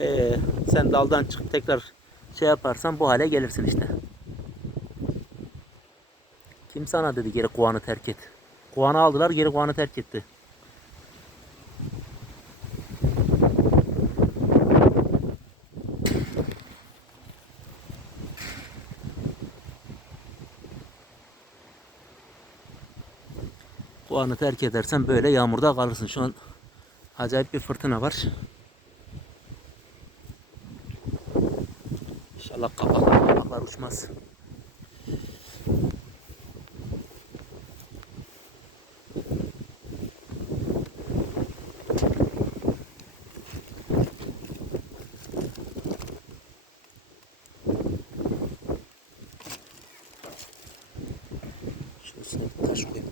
Ee, sen daldan çıkıp tekrar şey yaparsan bu hale gelirsin işte. Kim sana dedi geri kovanı terk et. Kovanı aldılar geri kovanı terk etti. Kovanı terk edersen böyle yağmurda kalırsın. Şu an acayip bir fırtına var. İnşallah kapaklar kapaklar uçmaz. Şurasına bir taş koyayım.